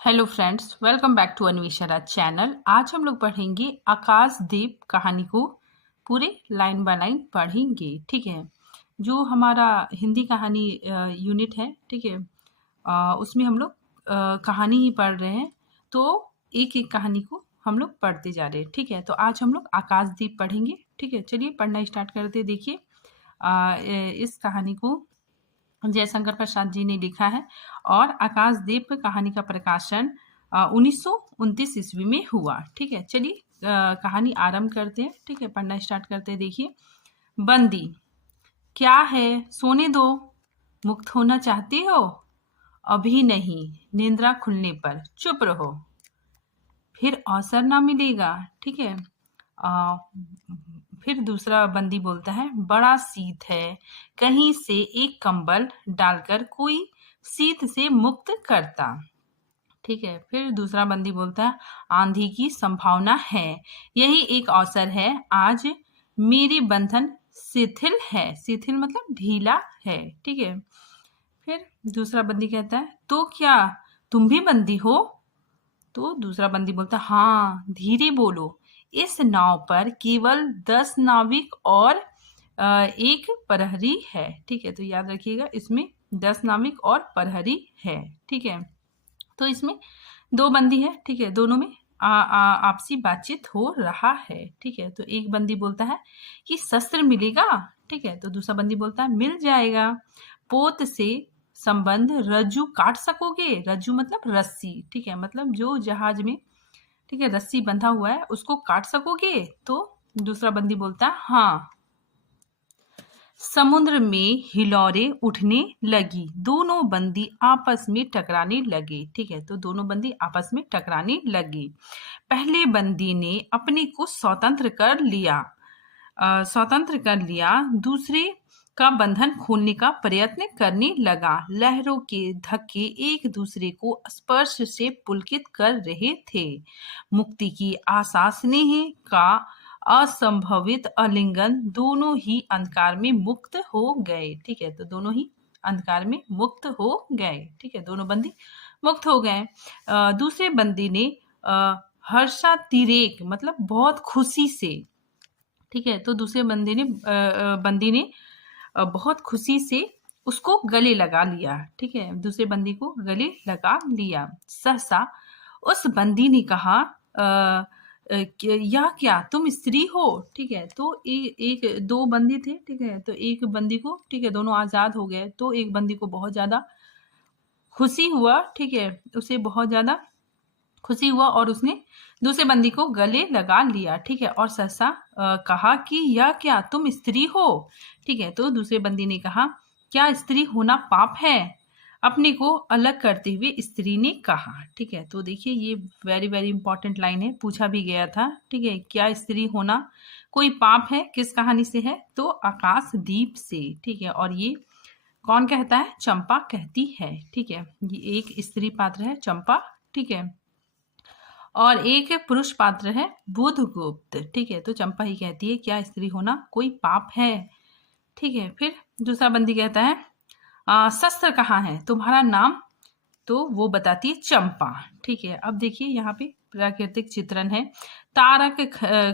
Hello friends, welcome back to Anveshana channel. आज हम लोग पढ़ेंगे आकाशदीप कहानी को पूरे लाइन बाय लाइन पढ़ेंगे। ठीक है, जो हमारा हिंदी कहानी यूनिट है, ठीक है, उसमें हम लोग कहानी ही पढ़ रहे हैं। तो एक एक कहानी को हम लोग पढ़ते जा रहे हैं। ठीक है, तो आज हम लोग आकाशदीप पढ़ेंगे। ठीक है, चलिए पढ़ना स्टार्ट करते। देखिए, इस कहानी को जयशंकर प्रसाद जी ने लिखा है और आकाशदीप कहानी का प्रकाशन 1929 ईस्वी में हुआ। ठीक है, चलिए कहानी आरंभ करते हैं। ठीक है, पढ़ना स्टार्ट करते हैं। देखिए, बंदी, क्या है, सोने दो। मुक्त होना चाहते हो? अभी नहीं, निंद्रा खुलने पर चुप रहो, फिर अवसर ना मिलेगा। ठीक है, आ, फिर दूसरा बंदी बोलता है, बड़ा शीत है, कहीं से एक कंबल डालकर कोई शीत से मुक्त करता। ठीक है, फिर दूसरा बंदी बोलता है, आंधी की संभावना है, यही एक अवसर है, आज मेरे बंधन शिथिल है। शिथिल मतलब ढीला है। ठीक है, फिर दूसरा बंदी कहता है, तो क्या तुम भी बंदी हो? तो दूसरा बंदी बोलता, हाँ, धीरे बोलो, इस नाव पर केवल 10 नाविक और एक प्रहरी है। ठीक है, तो याद रखिएगा, इसमें 10 नाविक और प्रहरी है। ठीक है, तो इसमें दो बंदी है। ठीक है, दोनों में आपसी बातचीत हो रहा है। ठीक है, तो एक बंदी बोलता है कि शस्त्र मिलेगा। ठीक है, तो दूसरा बंदी बोलता है, मिल जाएगा। पोत से संबंध रज्जू काट सकोगे? रज्जू मतलब रस्सी। ठीक है, मतलब जो जहाज में, ठीक है, रस्सी बंधा हुआ है उसको काट सकोगे? तो दूसरा बंदी बोलता है, हाँ। समुद्र में हिलोरें उठने लगी, दोनों बंदी आपस में टकराने लगे। ठीक है, तो दोनों बंदी आपस में टकराने लगे। पहले बंदी ने अपने को स्वतंत्र कर लिया, दूसरे का बंधन खोलने का प्रयत्न करने लगा। लहरों के धक्के एक दूसरे को स्पर्श से पुलकित कर रहे थे। मुक्ति की आशा, स्नेह का असंभवित आलिंगन, दोनों ही अंधकार में मुक्त हो गए। ठीक है, तो दोनों ही अंधकार में मुक्त हो गए। ठीक है, दोनों बंदी मुक्त हो गए। दूसरे बंदी ने हर्षातिरेक मतलब बहुत खुशी से, ठीक है, तो दूसरे बंदी ने बहुत खुशी से उसको गले लगा लिया। ठीक है, दूसरे बंदी को गले लगा लिया। सहसा उस बंदी ने कहा, यह क्या, तुम स्त्री हो? ठीक है, तो एक दो बंदी थे। ठीक है, तो एक बंदी को, ठीक है, दोनों आजाद हो गए, तो एक बंदी को बहुत ज्यादा खुशी हुआ। ठीक है, उसे बहुत ज्यादा खुशी हुआ और उसने दूसरे बंदी को गले लगा लिया। ठीक है, और सहसा कहा कि यह क्या, तुम स्त्री हो? ठीक है, तो दूसरे बंदी ने कहा, क्या स्त्री होना पाप है? अपने को अलग करते हुए स्त्री ने कहा। ठीक है, तो देखिए, ये वेरी वेरी इंपॉर्टेंट लाइन है, पूछा भी गया था। ठीक है, क्या स्त्री होना कोई पाप है? किस कहानी से है? तो आकाशदीप से। ठीक है, और ये कौन कहता है? चंपा कहती है। ठीक है, ये एक स्त्री पात्र है चंपा। ठीक है, और एक पुरुष पात्र है बुधगुप्त। ठीक है, तो चंपा ही कहती है, क्या स्त्री होना कोई पाप है? ठीक है, फिर दूसरा बंदी कहता है, शस्त्र कहाँ है, तुम्हारा नाम? तो वो बताती है चंपा। ठीक है, अब देखिए यहाँ पे प्राकृतिक चित्रण है। तारक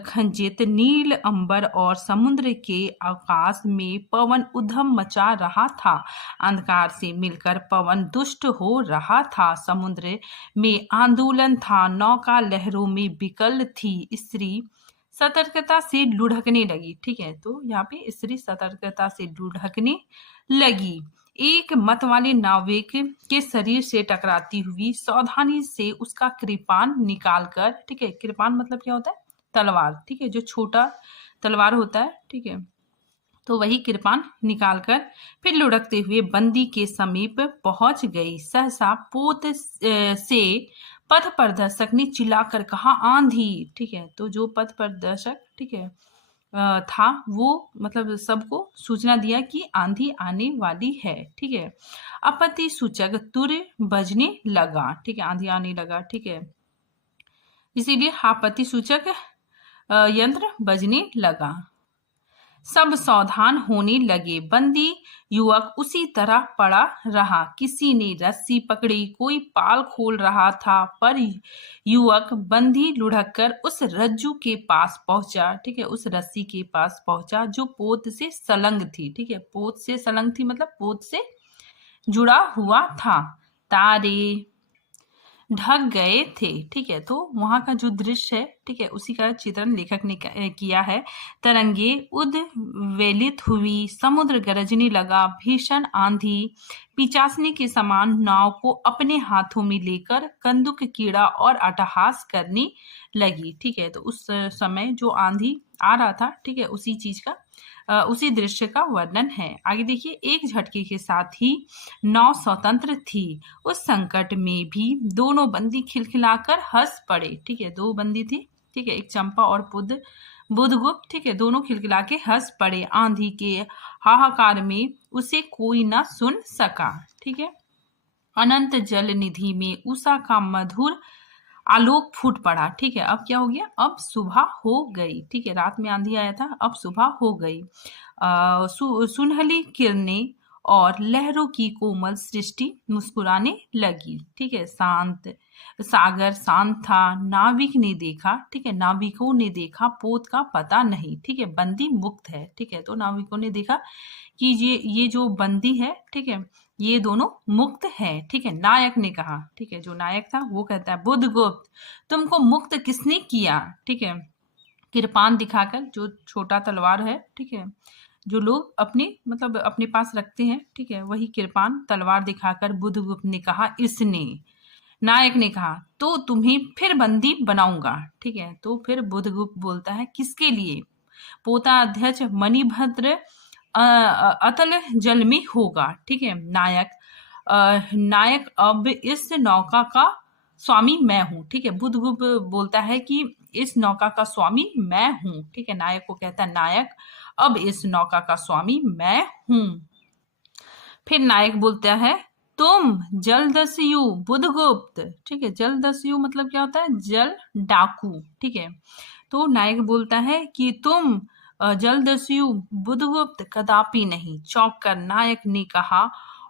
खंजित नील अंबर और समुद्र के आकाश में पवन उधम मचा रहा था। अंधकार से मिलकर पवन दुष्ट हो रहा था। समुद्र में आंदोलन था, नौका लहरों में विकल थी। स्त्री सतर्कता से लुढ़कने लगी। ठीक है, तो यहाँ पे स्त्री सतर्कता से लुढ़कने लगी। एक मत वाले नाविक के शरीर से टकराती हुई सावधानी से उसका कृपान निकालकर, ठीक है, कृपान मतलब क्या होता है? तलवार। ठीक है, जो छोटा तलवार होता है, ठीक है, तो वही कृपान निकालकर फिर लुढ़कते हुए बंदी के समीप पहुंच गई। सहसा पोत से पथ प्रदर्शक ने चिल्लाकर कहा, आंधी। ठीक है, तो जो पथ प्रदर्शक, ठीक है, था, वो मतलब सबको सूचना दिया कि आंधी आने वाली है। ठीक है, आपत्ति सूचक तुर बजने लगा। ठीक है, आंधी आने लगा। ठीक है, इसीलिए आपत्ति सूचक यंत्र बजने लगा। सब सावधान होने लगे। बंदी युवक उसी तरह पड़ा रहा। किसी ने रस्सी पकड़ी, कोई पाल खोल रहा था, पर युवक बंदी लुढ़ककर उस रज्जू के पास पहुंचा। ठीक है, उस रस्सी के पास पहुंचा जो पोत से संलग्न थी। ठीक है, पोत से संलग्न थी मतलब पोत से जुड़ा हुआ था। तारे ढक गए थे। ठीक है, तो वहां का जो दृश्य है, ठीक है, उसी का चित्रण लेखक ने किया है। तरंगे उद्वेलित हुई, समुद्र गरजने लगा, भीषण आंधी पिचासने के समान नाव को अपने हाथों में लेकर कंदुक कीड़ा और अट्टहास करने लगी। ठीक है, तो उस समय जो आंधी आ रहा था, ठीक है, उसी चीज का उसी दृश्य का वर्णन है। आगे देखिए, एक झटके के साथ ही नाव स्वतंत्र थी। उस संकट में भी दोनों बंदी खिलखिलाकर हंस पड़े। ठीक है, दो बंदी थी। ठीक है, एक चंपा और बुधगुप्त। ठीक है, दोनों खिलखिला के हंस पड़े। आंधी के हाहाकार में उसे कोई न सुन सका। ठीक है, अनंत जल निधि में उषा का मधुर आलोक फूट पड़ा। ठीक है, अब क्या हो गया, अब सुबह हो गई। ठीक है, रात में आंधी आया था, अब सुबह हो गई। सुनहली किरणें और लहरों की कोमल सृष्टि मुस्कुराने लगी। ठीक है, शांत सागर शांत था। नाविक ने देखा, ठीक है, नाविकों ने देखा पोत का पता नहीं। ठीक है, बंदी मुक्त है। ठीक है, तो नाविकों ने देखा कि ये जो बंदी है, ठीक है, ये दोनों मुक्त है। ठीक है, नायक ने कहा। ठीक है, जो नायक था वो कहता है, बुधगुप्त तुमको मुक्त किसने किया? ठीक है, कृपान दिखाकर, जो छोटा तलवार है, ठीक है, जो लोग अपने मतलब अपने पास रखते हैं, ठीक है, वही कृपान तलवार दिखाकर बुधगुप्त ने कहा, इसने। नायक ने कहा, तो तुम्हें फिर बंदी बनाऊंगा। ठीक है, तो फिर बुधगुप्त बोलता है, किसके लिए? पोता अध्यक्ष मणिभद्र अतल जल में होगा। ठीक है, नायक अब इस नौका का स्वामी मैं हूँ। ठीक है, बुधगुप्त बोलता है कि इस नौका का स्वामी मैं हूँ। ठीक है, नायक को कहता है, नायक अब इस नौका का स्वामी मैं हूँ। फिर नायक बोलता है, तुम जलदस्यु बुधगुप्त। ठीक है, जलदस्यु मतलब क्या होता है, जल डाकू। ठीक है, तो नायक बोलता है कि तुम जलदस्यु बुधगुप्त कदापि नहीं। चौंक कर नायक ने कहा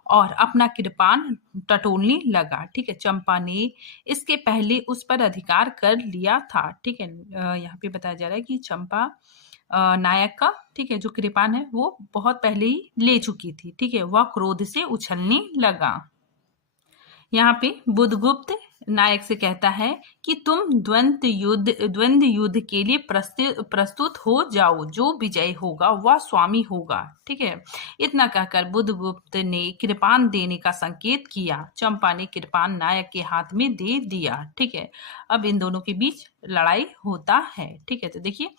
और अपना कृपान टटोलने लगा। ठीक है, चंपा ने इसके पहले उस पर अधिकार कर लिया था। ठीक है, यहाँ पे बताया जा रहा है कि चंपा नायक का, ठीक है, जो कृपान है वो बहुत पहले ही ले चुकी थी। ठीक है, वह क्रोध से उछलने लगा। यहाँ पे बुधगुप्त नायक से कहता है कि तुम द्वंद्व युद्ध के लिए प्रस्तुत हो जाओ। जो विजय होगा वह स्वामी होगा। ठीक है, इतना कहकर बुधगुप्त ने कृपान देने का संकेत किया। चंपा ने कृपान नायक के हाथ में दे दिया। ठीक है, अब इन दोनों के बीच लड़ाई होता है। ठीक है, तो देखिए,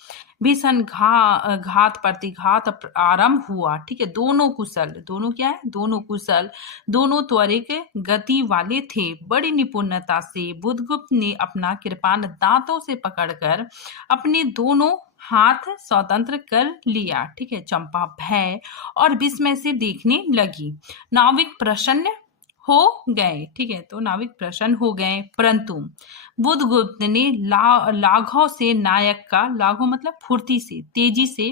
भीषण घात प्रतिघात आरंभ हुआ। ठीक है, दोनों कुशल, दोनों क्या है, दोनों कुशल, दोनों त्वरित गति वाले थे। बड़ी निपुणता से बुधगुप्त ने अपना कृपान दांतों से पकड़कर अपने दोनों हाथ स्वतंत्र कर लिया। ठीक है, चंपा भय और विस्मय से देखने लगी। नाविक प्रसन्न हो गए। ठीक है, तो नाविक प्रसन्न हो गए, परंतु बुधगुप्त ने लाघव से नायक का, लाघव मतलब फुर्ती से, तेजी से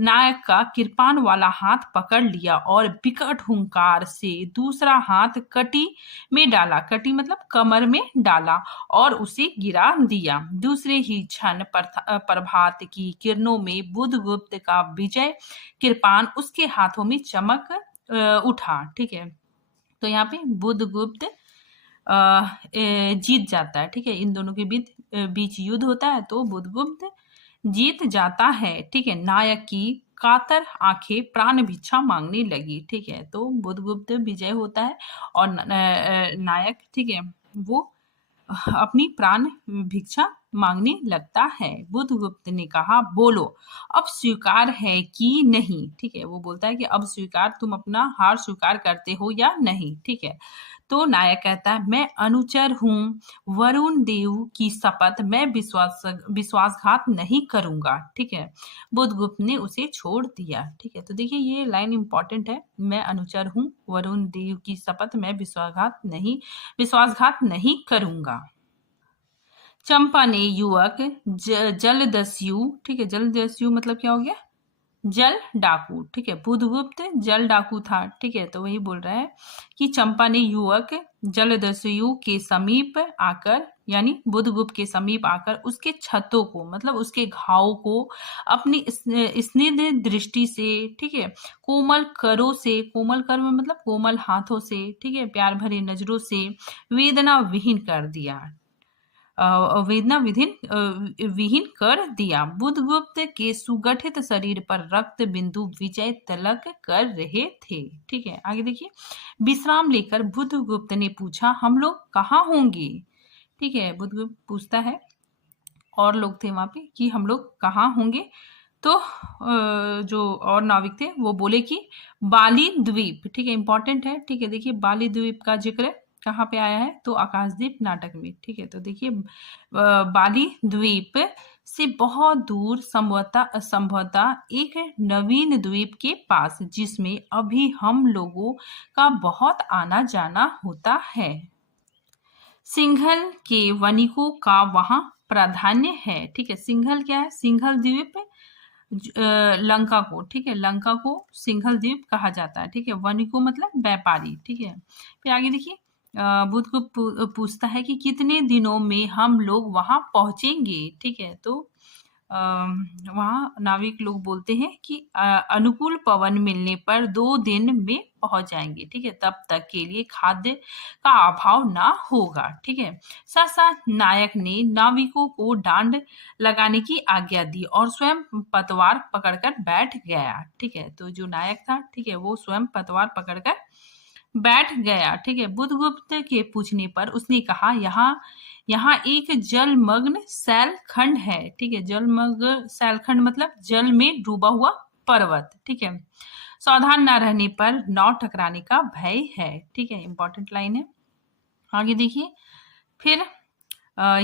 नायक का कृपान वाला हाथ पकड़ लिया और विकट हुंकार से दूसरा हाथ कटी में डाला। कटी मतलब कमर में डाला और उसे गिरा दिया। दूसरे ही क्षण प्रभात की किरणों में बुधगुप्त का विजय कृपान उसके हाथों में चमक उठा। ठीक है, तो यहाँ पे बुधगुप्त जीत जाता है। ठीक है, इन दोनों के बीच युद्ध होता है तो बुधगुप्त जीत जाता है। ठीक है, नायक की कातर आंखें प्राण भिक्षा मांगने लगी। ठीक है, तो बुधगुप्त विजय होता है और नायक, ठीक है, वो अपनी प्राण भिक्षा मांगने लगता है। बुधगुप्त ने कहा, बोलो अब स्वीकार है कि नहीं? ठीक है, वो बोलता है कि अब स्वीकार, तुम अपना हार स्वीकार करते हो या नहीं? ठीक है, तो नायक कहता है, मैं अनुचर हूँ, वरुण देव की शपथ, मैं विश्वासघात नहीं करूंगा। ठीक है, बुधगुप्त ने उसे छोड़ दिया। ठीक है, तो देखिए ये लाइन इंपॉर्टेंट है, मैं अनुचर हूँ, वरुण देव की शपथ, मैं विश्वासघात नहीं करूंगा। चंपा ने युवक जलदस्यु, ठीक है, जलदस्यु मतलब क्या हो गया, जल डाकू, ठीक है, बुधगुप्त जल डाकू था, ठीक है। तो वही बोल रहा है कि चंपा ने युवक जलदस्यु के समीप आकर, यानी बुधगुप्त के समीप आकर उसके क्षतों को, मतलब उसके घाव को अपनी स्निग्ध दृष्टि से, ठीक है, कोमल करों से, कोमल कर में मतलब कोमल हाथों से, ठीक है, प्यार भरी नजरों से वेदना विहीन कर दिया, वेदना विहीन कर दिया। बुधगुप्त के सुगठित शरीर पर रक्त बिंदु विजय तिलक कर रहे थे, ठीक है। आगे देखिए, विश्राम लेकर बुधगुप्त ने पूछा, हम लोग कहाँ होंगे, ठीक है। बुधगुप्त पूछता है, और लोग थे वहां पे, कि हम लोग कहाँ होंगे। तो जो और नाविक थे वो बोले कि बाली द्वीप, ठीक है, इंपॉर्टेंट है, ठीक है। देखिए, बाली द्वीप का जिक्र कहाँ पे आया है, तो आकाशदीप नाटक में, ठीक है। तो देखिए, बाली द्वीप से बहुत दूर, संभवतः एक नवीन द्वीप के पास, जिसमें अभी हम लोगों का बहुत आना जाना होता है। सिंघल के वणिकों का वहां प्राधान्य है, ठीक है। सिंघल क्या है, सिंघल द्वीप लंका को, ठीक है, लंका को सिंघल द्वीप कहा जाता है, ठीक है। वणिकों मतलब व्यापारी, ठीक है। फिर आगे देखिए, बुद्ध को पूछता है कि कितने दिनों में हम लोग वहां पहुंचेंगे, ठीक है। तो वहाँ नाविक लोग बोलते हैं कि अनुकूल पवन मिलने पर 2 दिन में पहुंच जाएंगे, ठीक है, तब तक के लिए खाद्य का अभाव ना होगा, ठीक है। साथ साथ नायक ने नाविकों को डांड लगाने की आज्ञा दी और स्वयं पतवार पकड़कर बैठ गया, ठीक है। तो जो नायक था, ठीक है, वो स्वयं पतवार पकड़कर बैठ गया, ठीक है। बुधगुप्त के पूछने पर उसने कहा, यहाँ यहाँ एक जलमग्न शैलखंड है, ठीक है। जलमग्न शैलखंड मतलब जल में डूबा हुआ पर्वत, ठीक है। सावधान न रहने पर नाव टकराने का भय है, ठीक है, इंपॉर्टेंट लाइन है। आगे देखिए, फिर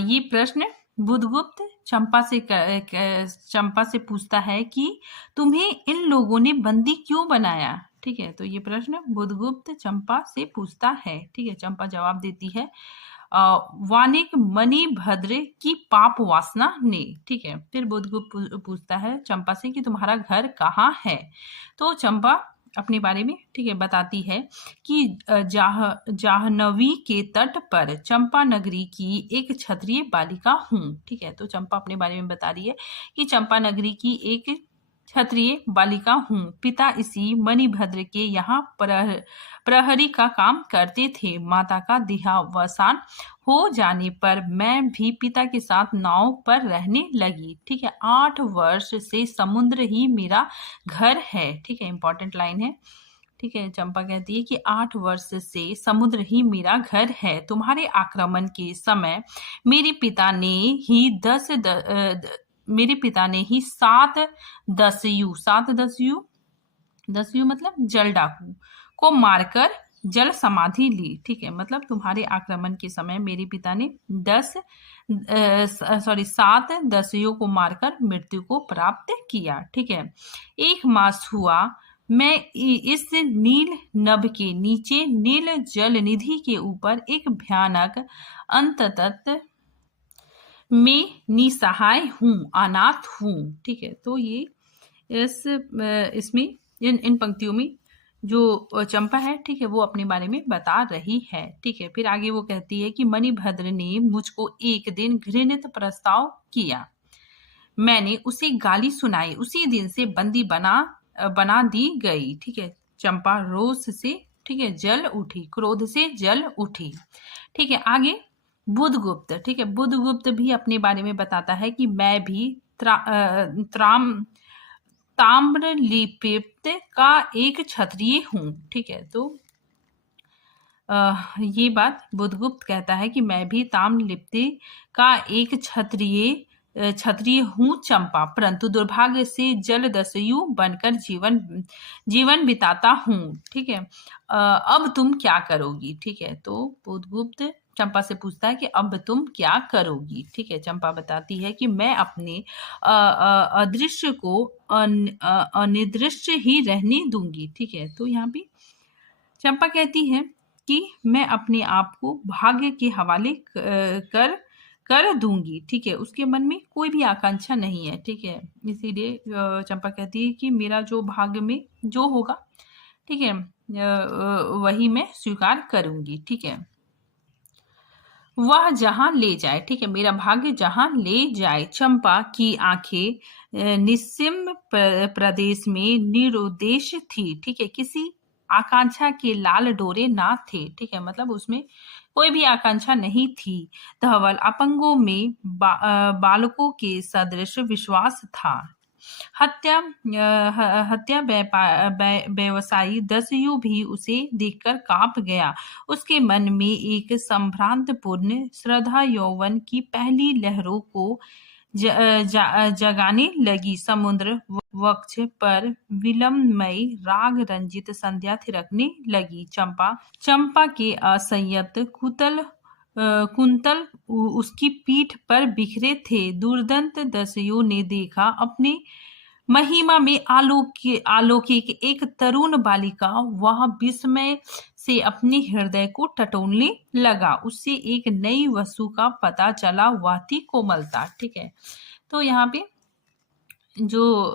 ये प्रश्न बुधगुप्त चंपा से पूछता है कि तुम्हें इन लोगों ने बंदी क्यों बनाया, ठीक है। तो ये प्रश्न बुधगुप्त चंपा से पूछता है, ठीक है। चंपा जवाब देती है, वानिक मणिभद्र की पाप वासना ने, ठीक है। फिर बुधगुप्त पूछता है चंपा से कि तुम्हारा घर कहाँ है। तो चंपा अपने बारे में, ठीक है, बताती है कि जाह्नवी के तट पर चंपा नगरी की एक क्षत्रिय बालिका हूँ, ठीक है। तो चंपा अपने बारे में बता रही है कि चंपा नगरी की एक क्षत्रिय बालिका हूँ। पिता इसी मणिभद्र के यहाँ प्रहरी का काम करते थे। माता का देहावसान हो जाने पर मैं भी पिता के साथ नाव पर रहने लगी, ठीक है। 8 वर्ष से समुद्र ही मेरा घर है, ठीक है, इंपॉर्टेंट लाइन है, ठीक है। चंपा कहती है कि 8 वर्ष से समुद्र ही मेरा घर है। तुम्हारे आक्रमण के समय मेरे पिता ने ही 7 दस्यु मतलब जल डाकू को मारकर जल समाधि ली, ठीक है। मतलब तुम्हारे आक्रमण के समय मेरे पिता ने 7 दस्युओं को मारकर मृत्यु को प्राप्त किया, ठीक है। 1 मास हुआ मैं इस नील नभ के नीचे नील जल निधि के ऊपर एक भयानक अंततः में निसहाय हूँ, अनाथ हूँ, ठीक है। तो ये इसमें इन पंक्तियों में जो चंपा है, ठीक है, वो अपने बारे में बता रही है, ठीक है। फिर आगे वो कहती है कि मणिभद्र ने मुझको एक दिन घृणित प्रस्ताव किया, मैंने उसे गाली सुनाई, उसी दिन से बंदी बना दी गई, ठीक है। चंपा रोष से, ठीक है, जल उठी, क्रोध से जल उठी, ठीक है। आगे बुधगुप्त, ठीक है, बुधगुप्त भी अपने बारे में बताता है कि मैं भी ताम्रलिप्त का एक क्षत्रिय हूँ, ठीक है। तो ये बात बुधगुप्त कहता है कि मैं भी ताम्रलिप्ति का एक क्षत्रिय हूँ चंपा, परंतु दुर्भाग्य से जलदस्यु बनकर जीवन बिताता हूँ, ठीक है। अब तुम क्या करोगी, ठीक है। तो बुधगुप्त चंपा से पूछता है कि अब तुम क्या करोगी, ठीक है। चंपा बताती है कि मैं अपने अदृश्य को अनिदृश्य ही रहने दूंगी, ठीक है। तो यहाँ पे चंपा कहती है कि मैं अपने आप को भाग्य के हवाले कर कर दूंगी। ठीक है, उसके मन में कोई भी आकांक्षा नहीं है। ठीक है, इसीलिए चंपा कहती है कि मेरा जो भाग्य में जो होगा, ठीक है, वही मैं स्वीकार करूंगी। ठीक है, वह जहां ले जाए, ठीक है, मेरा भाग्य जहां ले जाए। चंपा की आंखें निस्सीम प्रदेश में निरुद्देश थी। ठीक है, किसी आकांक्षा के लाल डोरे ना थे। ठीक है, मतलब उसमें कोई भी आकांक्षा नहीं थी। धवल अपंगों में बालकों के सदृश विश्वास था। हत्या व्यवसायी दस्यु भी उसे देखकर कांप गया। उसके मन में एक संभ्रांतपूर्ण श्रद्धा यौवन की पहली लहरों को जगाने लगी। समुद्र वक्ष पर विलंबमयी राग रंजित संध्या थिरकने लगी। चंपा के असंयत कुंतल उसकी पीठ पर बिखरे थे। दुर्दंत दस्यु ने देखा अपने महिमा में अलौकिक एक तरुण बालिका। वह विस्मय से अपने हृदय को टटोलने लगा। उससे एक नई वस्तु का पता चला, वह थी कोमलता। ठीक है, तो यहाँ पे जो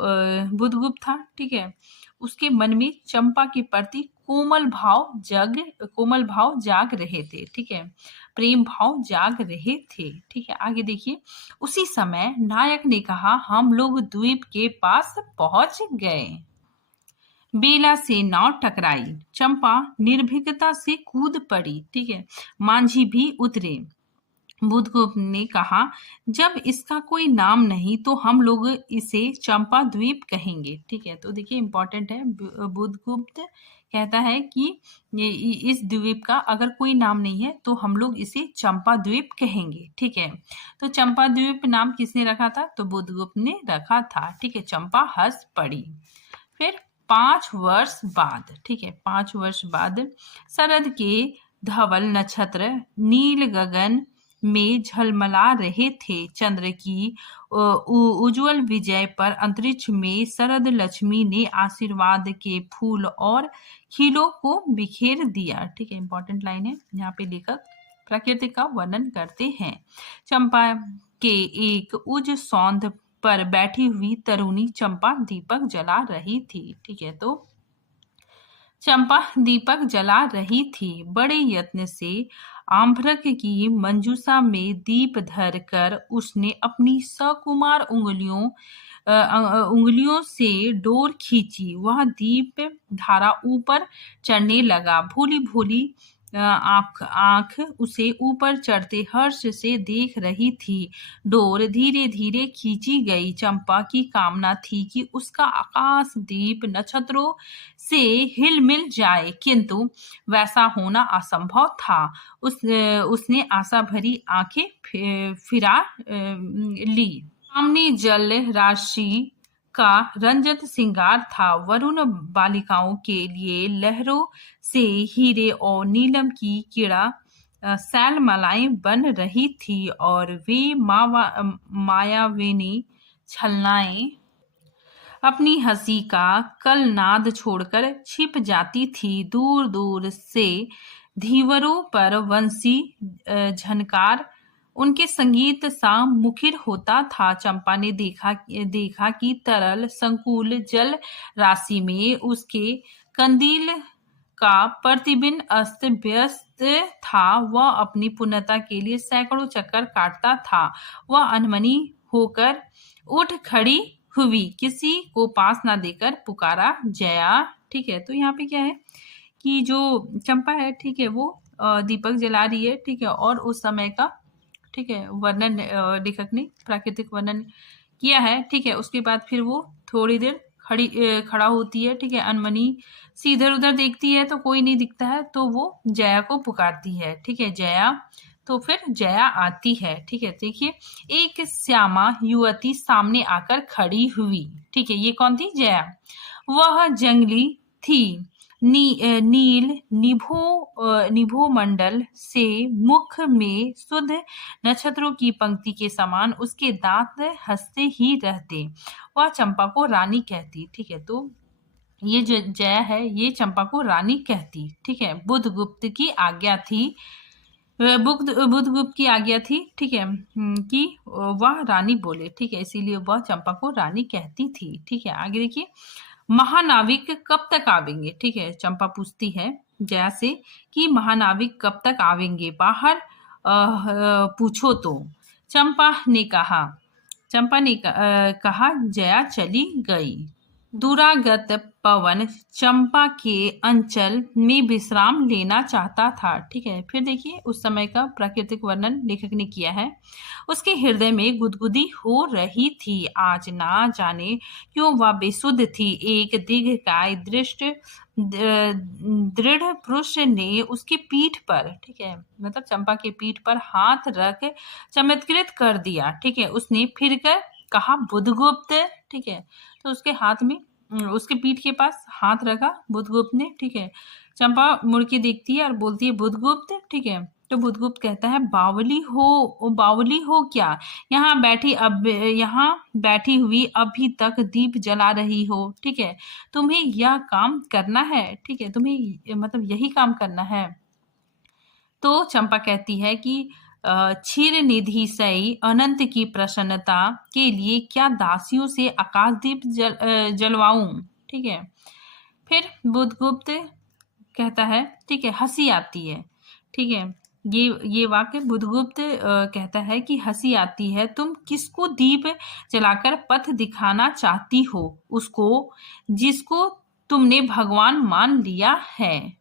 बुद्धगुप्त था, ठीक है, उसके मन में चंपा के प्रति कोमल भाव जाग रहे थे। ठीक है, प्रेम भाव जाग रहे थे। ठीक है, आगे देखिए। उसी समय नायक ने कहा, हम लोग द्वीप के पास पहुंच गए। बेला से नाव टकराई। चंपा निर्भीकता से कूद पड़ी। ठीक है, मांझी भी उतरे। बुद्धगुप्त ने कहा, जब इसका कोई नाम नहीं तो हम लोग इसे चंपा द्वीप कहेंगे। ठीक है, तो देखिए इंपॉर्टेंट है, बुद्धगुप्त कहता है कि इस द्वीप का अगर कोई नाम नहीं है तो हम लोग इसे चंपा द्वीप कहेंगे। ठीक है, तो चंपा द्वीप नाम किसने रखा था? तो बुद्धगुप्त ने रखा था। ठीक है, चंपा हंस पड़ी। फिर 5 वर्ष बाद, ठीक है, 5 वर्ष बाद शरद के धवल नक्षत्र नील गगन में झलमला रहे थे। चंद्र की उज्जवल विजय पर अंतरिक्ष में शरद लक्ष्मी ने आशीर्वाद के फूल और खीलों को बिखेर दिया। ठीक है, इंपॉर्टेंट लाइन है, यहाँ पे लेखक प्रकृति का वर्णन करते हैं। चंपा के एक उज सौंध पर बैठी हुई तरुणी चंपा दीपक जला रही थी। ठीक है, तो चंपा दीपक जला रही थी। बड़े यत्न से आम्रक की मंजूषा में दीप धर कर उसने अपनी सकुमार उंगलियों से डोर खींची। वह दीप धारा ऊपर चढ़ने लगा। भोली भोली आंख उसे ऊपर चढ़ते हर्ष से देख रही थी। डोर धीरे धीरे खींची गई। चंपा की कामना थी कि उसका आकाश दीप नक्षत्रों से हिल मिल जाए, किंतु वैसा होना असंभव था। उसने आशा भरी आंखें फिरा ली। सामने जल राशि का रंजत श्रृंगार था। वरुण बालिकाओं के लिए लहरों से हीरे और नीलम की कीड़ा शैलमालाएं बन रही थी और वे मायाविनी छलनाएं अपनी हंसी का कलनाद छोड़कर छिप जाती थी। दूर दूर से धीवरों पर वंशी झनकार उनके संगीत सा मुखर होता था। चंपा ने देखा कि तरल संकुल जल राशि में उसके कंदील का प्रतिबिंब अस्त व्यस्त था। वह अपनी पूर्णता के लिए सैकड़ों चक्कर काटता था। वह अनमनी होकर उठ खड़ी हुई, किसी को पास ना देकर पुकारा, जया। ठीक है, तो यहाँ पे क्या है कि जो चंपा है, ठीक है, वो दीपक जला रही है। ठीक है, और उस समय का, ठीक है, वर्णन लेखक ने प्राकृतिक वर्णन किया है। ठीक है, उसके बाद फिर वो थोड़ी देर खड़ा होती है। ठीक है, अनमनी सी इधर उधर देखती है तो कोई नहीं दिखता है, तो वो जया को पुकारती है। ठीक है, जया। तो फिर जया आती है। ठीक है, देखिए एक श्यामा युवती सामने आकर खड़ी हुई। ठीक है, ये कौन थी? जया। वह जंगली थी। नील निभो मंडल से मुख में शुद्ध नक्षत्रों की पंक्ति के समान उसके दांत हंसते ही रहते। वह चंपा को रानी कहती। ठीक है, तो ये जो जया है ये चंपा को रानी कहती। ठीक है, बुद्धगुप्त की आज्ञा थी बुद्धगुप्त की आज्ञा थी, ठीक है, कि वह रानी बोले, ठीक है, इसीलिए वह चंपा को रानी कहती थी, ठीक है। आगे देखिए, महानाविक कब तक आवेंगे, ठीक है, चंपा पूछती है जया से कि महानाविक कब तक आवेंगे, बाहर पूछो तो। चंपा ने कहा जया चली गई। दूरागत पवन चंपा के अंचल में विश्राम लेना चाहता था, ठीक है। फिर देखिए उस समय का प्राकृतिक वर्णन लेखक ने किया है। उसके हृदय में गुदगुदी हो रही थी, आज ना जाने क्यों वह बेसुध थी। एक दीर्घकाय दृढ़ पुरुष ने उसकी पीठ पर, ठीक है, मतलब चंपा की पीठ पर हाथ रख चमत्कृत कर दिया, ठीक है। उसने फिर कर कहा बुद्धगुप्त, ठीक है, तो उसके हाथ में उसके पीठ के पास हाथ रखा बुद्धगुप्त ने, ठीक है। चंपा मुड़ के देखती है और बोलती है बुद्धगुप्त, ठीक है। तो बुद्धगुप्त कहता है बावली हो क्या, यहाँ बैठी हुई अभी तक दीप जला रही हो, ठीक है, तुम्हें यह काम करना है, ठीक है, तुम्हें मतलब यही काम करना है। तो चंपा कहती है कि क्षीर निधि सई अनंत की प्रसन्नता के लिए क्या दासियों से आकाशदीप जलवाऊं, ठीक है। फिर बुद्धगुप्त कहता है, ठीक है, हंसी आती है, ठीक है, ये वाक्य बुद्धगुप्त कहता है कि हंसी आती है, तुम किसको दीप जलाकर पथ दिखाना चाहती हो, उसको जिसको तुमने भगवान मान लिया है।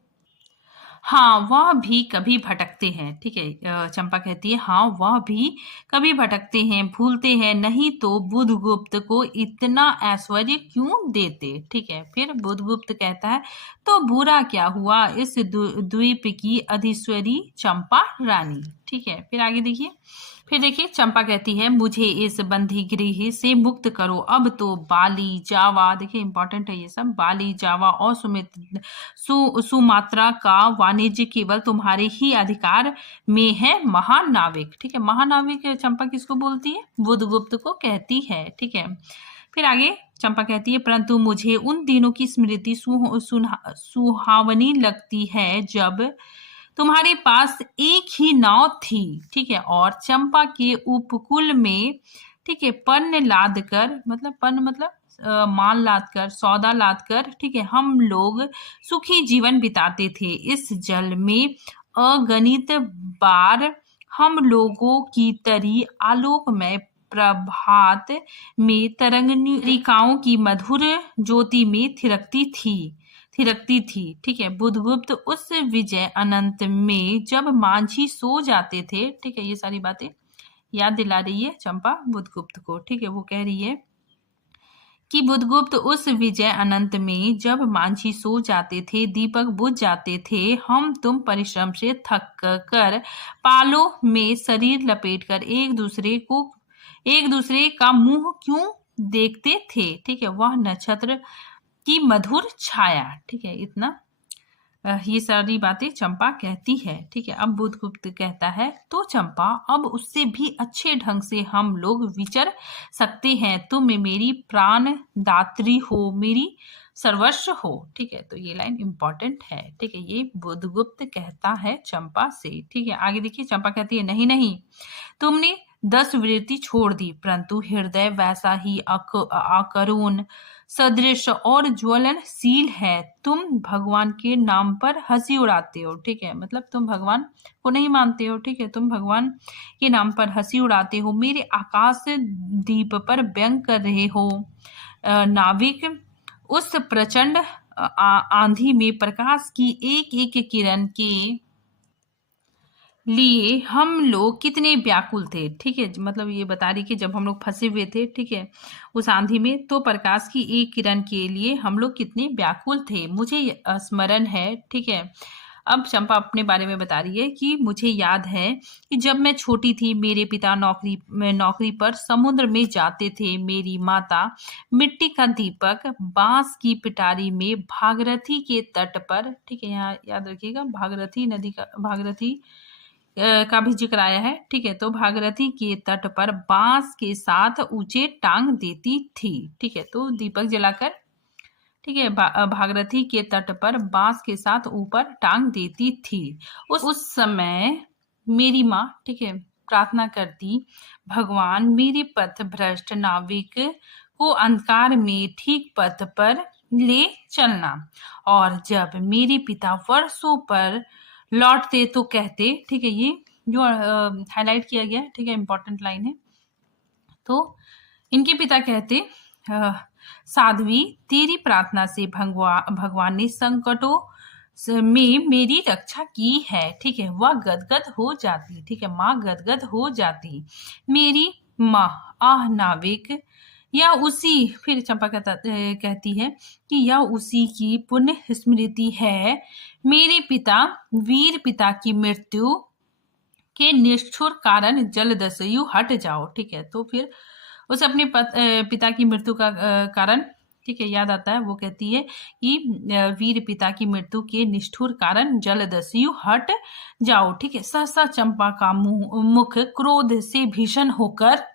हाँ वह भी कभी भटकते हैं, ठीक है। चंपा कहती है हाँ वह भी कभी भटकते हैं, भूलते हैं, नहीं तो बुद्धगुप्त को इतना ऐश्वर्य क्यों देते, ठीक है। फिर बुद्धगुप्त कहता है तो बुरा क्या हुआ इस द्वीप की अधीश्वरी चंपा रानी, ठीक है। फिर देखिए चंपा कहती है मुझे इस बंदी गृह से मुक्त करो, अब तो बाली जावा, देखिए इंपॉर्टेंट है ये सब, बाली जावा और सुमात्रा का वाणिज्य केवल तुम्हारे ही अधिकार में है, महानाविक, ठीक है। महानाविक चंपा किसको बोलती है, बुद्धगुप्त को कहती है, ठीक है। फिर आगे चंपा कहती है परंतु मुझे उन दिनों की स्मृति सुहावनी लगती है जब तुम्हारे पास एक ही नाव थी, ठीक है, और चंपा के उपकूल में, ठीक है, पन्न लाद कर, मतलब पन्न मतलब माल लाद कर, सौदा लाद कर, ठीक है, हम लोग सुखी जीवन बिताते थे। इस जल में अगणित बार हम लोगों की तरी आलोकमय प्रभात में तरंगिकाओं की मधुर ज्योति में थिरकती थी, ठीक है। बुद्धगुप्त उस विजय अनंत में जब मांझी सो जाते थे, ठीक है, ये सारी बातें याद दिला रही है चंपा बुद्धगुप्त को, ठीक है। वो कह रही है कि बुद्धगुप्त उस विजय अनंत में जब मांझी सो जाते थे, दीपक बुझ जाते थे, हम तुम परिश्रम से थक कर पालों में शरीर लपेटकर एक दूसरे का मुंह क्यों देखते थे, ठीक है, वह नक्षत्र की मधुर छाया, ठीक है। इतना ये सारी बातें चंपा कहती है, ठीक है। अब बुद्धगुप्त कहता है तो चंपा अब उससे भी अच्छे ढंग से हम लोग विचर सकते हैं, तुम मेरी प्राण दात्री हो, मेरी सर्वस्व हो, ठीक है। तो ये लाइन इंपॉर्टेंट है, ठीक है, ये बुद्धगुप्त कहता है चंपा से, ठीक है। आगे देखिए चंपा कहती है नहीं तुमने 10 वृत्ति छोड़ दी, परंतु हृदय वैसा ही अकरुण सदृश और ज्वलनशील है, तुम भगवान के नाम पर हंसी उड़ाते हो, ठीक है, मतलब तुम भगवान को नहीं मानते हो, ठीक है, तुम भगवान के नाम पर हंसी उड़ाते हो, मेरे आकाश दीप पर व्यंग कर रहे हो। नाविक उस प्रचंड आंधी में प्रकाश की एक एक किरण के लिए हम लोग कितने व्याकुल थे, ठीक है, मतलब ये बता रही कि जब हम लोग फंसे हुए थे, ठीक है, उस आंधी में, तो प्रकाश की एक किरण के लिए हम लोग कितने व्याकुल थे, मुझे स्मरण है, ठीक है। अब चंपा अपने बारे में बता रही है कि मुझे याद है कि जब मैं छोटी थी मेरे पिता नौकरी पर समुद्र में जाते थे, मेरी माता मिट्टी का दीपक बांस की पिटारी में भागीरथी के तट पर, ठीक है, यहाँ याद रखिएगा भागीरथी का भी जिक्र आया है, ठीक है। तो भागीरथी के तट पर बांस के साथ ऊंचे टांग देती थी, ठीक है, तो दीपक जलाकर, ठीक है, भागीरथी के तट पर बांस के साथ ऊपर टांग देती थी। उस समय मेरी माँ, ठीक है, प्रार्थना करती, भगवान मेरे पथ भ्रष्ट नाविक को अंधकार में ठीक पथ पर ले चलना। और जब मेरे पिता वर्षों पर लौटते तो कहते, ठीक है, ये जो हाईलाइट किया गया है, ठीक है, इंपॉर्टेंट लाइन है। तो इनके पिता कहते, साध्वी तेरी प्रार्थना से भगवान ने संकटों में मेरी रक्षा की है, ठीक है। वह गदगद हो जाती, ठीक है, माँ गदगद हो जाती। मेरी माँ, आह नाविक, या उसी, फिर चंपा कहती है कि यह उसी की पुण्य स्मृति है। मेरे पिता, वीर पिता की मृत्यु के निष्ठुर कारण जलदस्यु हट जाओ, ठीक है। तो फिर उसे अपने पिता की मृत्यु का कारण, ठीक है, याद आता है। वो कहती है कि वीर पिता की मृत्यु के निष्ठुर कारण जलदस्यु हट जाओ, ठीक है। सहसा चंपा का मुख क्रोध से भीषण होकर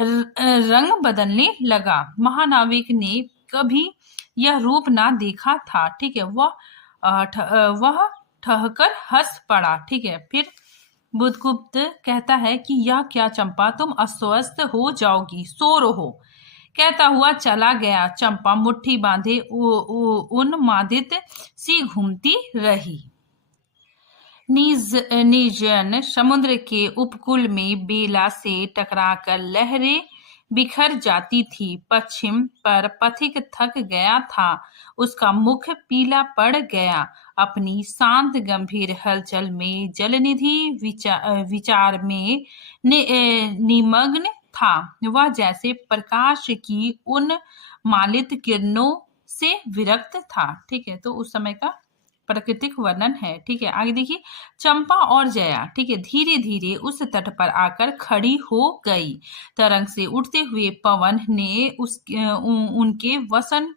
रंग बदलने लगा। महानाविक ने कभी यह रूप ना देखा था, ठीक है। वह ठहकर हंस पड़ा, ठीक है। फिर बुधगुप्त कहता है कि यह क्या चंपा, तुम अस्वस्थ हो जाओगी, सो रहो। कहता हुआ चला गया। चंपा मुट्ठी बांधे उन्मादित सी घूमती रही। निर्जन समुद्र के उपकूल में बेला से टकराकर लहरें बिखर जाती थी। पश्चिम पर पथिक थक गया था, उसका मुख पीला पड़ गया। अपनी शांत गंभीर हलचल में जलनिधि विचार में निमग्न था। वह जैसे प्रकाश की उन मालित किरणों से विरक्त था, ठीक है। तो उस समय का प्राकृतिक वर्णन है, ठीक है। आगे देखिए, चंपा और जया, ठीक है, धीरे धीरे उस तट पर आकर खड़ी हो गई। तरंग से उठते हुए पवन ने उनके वसन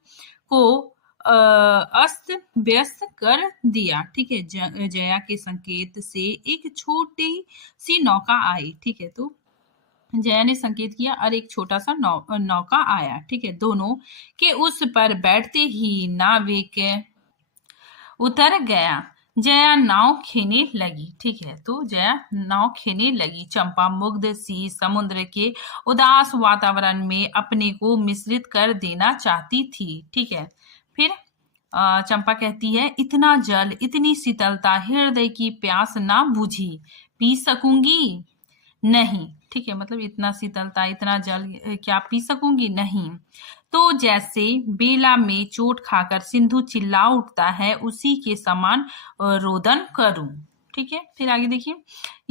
को अस्त व्यस्त कर दिया, ठीक है। जया के संकेत से एक छोटी सी नौका आई, ठीक है। तो जया ने संकेत किया और एक छोटा सा नौका आया, ठीक है। दोनों के उस पर बैठते ही नाविक उतर गया। जया नाव खेने लगी, ठीक है। तो जया नाव खेने लगी। चंपा मुग्ध सी समुद्र के उदास वातावरण में अपने को मिश्रित कर देना चाहती थी, ठीक है। फिर चंपा कहती है, इतना जल, इतनी शीतलता, हृदय की प्यास ना बुझी, पी सकूंगी नहीं, ठीक है। मतलब इतना शीतलता, इतना जल क्या पी सकूंगी नहीं। तो जैसे बेला में चोट खाकर सिंधु चिल्ला उठता है, उसी के समान रोदन करूं, ठीक है। फिर आगे देखिए,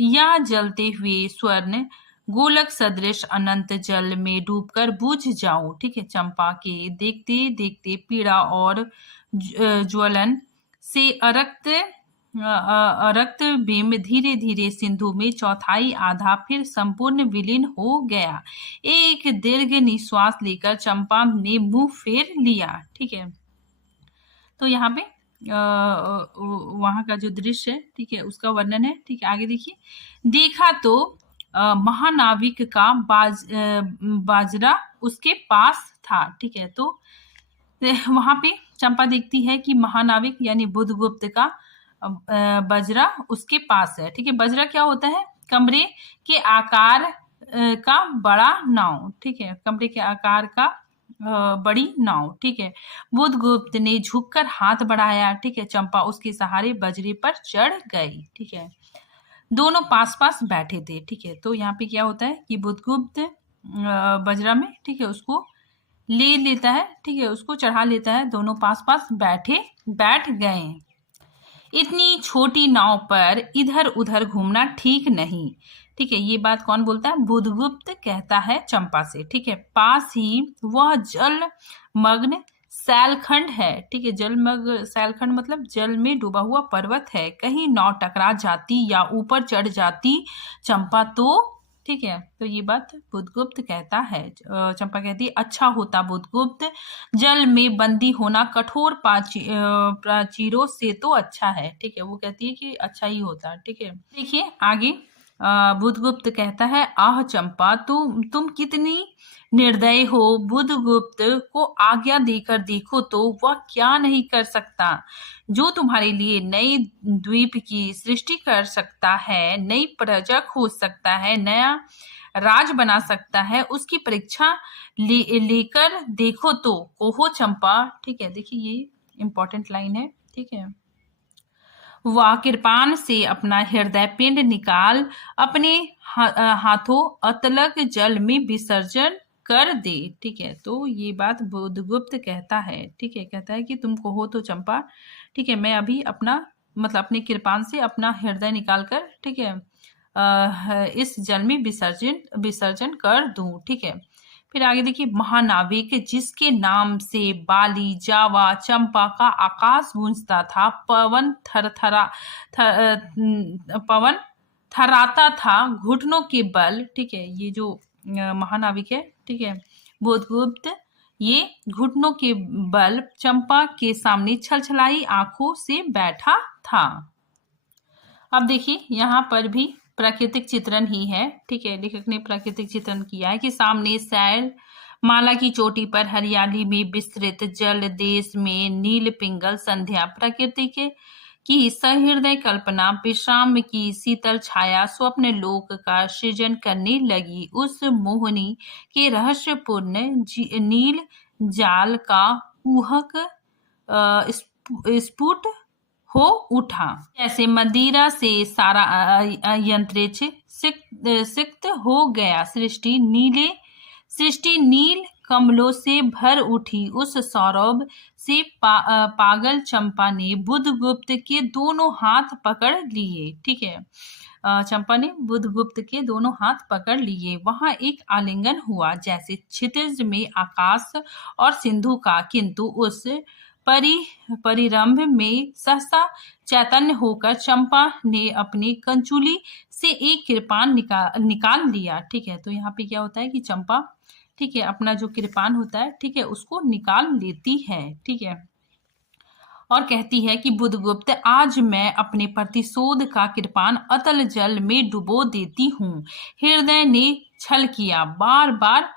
या जलते हुए स्वर्ण गोलक सदृश अनंत जल में डूबकर बुझ जाऊं, ठीक है। चंपा के देखते देखते पीड़ा और ज्वलन से रक्त बिंब धीरे धीरे सिंधु में चौथाई आधा फिर संपूर्ण विलीन हो गया। एक दीर्घ निश्वास लेकर चंपा ने मुंह फेर लिया, ठीक है। तो यहाँ पे वहां का जो दृश्य है, ठीक है, उसका वर्णन है, ठीक है। आगे देखिए, देखा तो महानाविक का बाजरा उसके पास था, ठीक है। तो वहां पे चंपा देखती है कि महानाविक यानी बुधगुप्त का बजरा उसके पास है, ठीक है। बजरा क्या होता है? कमरे के आकार का बड़ा नाव, ठीक है। कमरे के आकार का बड़ी नाव, ठीक है। बुधगुप्त ने झुककर हाथ बढ़ाया, ठीक है। चंपा उसके सहारे बजरे पर चढ़ गई, ठीक है। दोनों पास पास बैठे थे, ठीक है। तो यहाँ पे क्या होता है कि बुधगुप्त बजरा में, ठीक है, उसको ले लेता है, ठीक है, उसको चढ़ा लेता है। दोनों पास पास बैठ गए। इतनी छोटी नाव पर इधर उधर घूमना ठीक नहीं, ठीक है। ये बात कौन बोलता है? बुधगुप्त कहता है चंपा से, ठीक है। पास ही वह जलमग्न सैलखंड है, ठीक है। जलमग्न सैलखंड मतलब जल में डूबा हुआ पर्वत है। कहीं नाव टकरा जाती या ऊपर चढ़ जाती चंपा तो, ठीक है। तो ये बात बुधगुप्त कहता है। चंपा कहती है, अच्छा होता बुधगुप्त, जल में बंदी होना कठोर प्राचीरों से तो अच्छा है, ठीक है। वो कहती है कि अच्छा ही होता, ठीक है। देखिए आगे, बुधगुप्त कहता है, आह चंपा, तुम कितनी निर्दयी हो। बुधगुप्त को आज्ञा देकर देखो तो वह क्या नहीं कर सकता। जो तुम्हारे लिए नई द्वीप की सृष्टि कर सकता है, नई प्रजा खोज सकता है, नया राज बना सकता है, उसकी परीक्षा लेकर देखो तो ओहो चंपा। ठीक है, देखिए ये इंपॉर्टेंट लाइन है। ठीक है, वह कृपाण से अपना हृदय पिंड निकाल अपने हाथों अतलक जल में विसर्जन कर दे। ठीक है, तो ये बात बुधगुप्त कहता है। ठीक है, कहता है कि तुम कहो तो चंपा, ठीक है, मैं अभी अपना मतलब अपने कृपाण से अपना हृदय निकाल कर, ठीक है, इस जल में विसर्जन विसर्जन कर दूं। ठीक है, फिर आगे देखिए, महानाविक जिसके नाम से बाली, जावा, चंपा का आकाश गूंजता था, पवन थराता था घुटनों के बल। ठीक है, ये जो महानाविक है, ठीक है, बुधगुप्त, ये घुटनों के बल चंपा के सामने छलछलाई आंखों से बैठा था। अब देखिए, यहाँ पर भी प्राकृतिक चित्रण ही है। ठीक है, लेखक ने प्राकृतिक चित्रण किया है कि सामने सैल माला की चोटी पर हरियाली में विस्तृत जल देश में नील पिंगल संध्या, प्रकृति के की सहृदय कल्पना, विश्राम की शीतल छाया स्वप्न लोक का सृजन करने लगी। उस मोहनी के रहस्यपूर्ण नील जाल का कुहक स्फुट हो उठा, जैसे मदिरा से सारा अंतरिक्ष सिक्त हो गया। सृष्टि नील कमलों से भर उठी। उस सौरभ से पागल चंपा ने बुधगुप्त के दोनों हाथ पकड़ लिए। ठीक है, चंपा ने बुधगुप्त के दोनों हाथ पकड़ लिए। वहां एक आलिंगन हुआ जैसे क्षितिज में आकाश और सिंधु का, किंतु उस परिरंभ में सहसा चैतन्य होकर चंपा ने अपनी कंचुली से एक कृपाण निकाल लिया। ठीक है, तो यहाँ पे क्या होता है कि चंपा, ठीक है, अपना जो कृपाण होता है, ठीक है, उसको निकाल लेती है। ठीक है, और कहती है कि बुधगुप्त, आज मैं अपने प्रतिशोध का कृपाण अतल जल में डुबो देती हूँ। हृदय ने छल किया, बार बार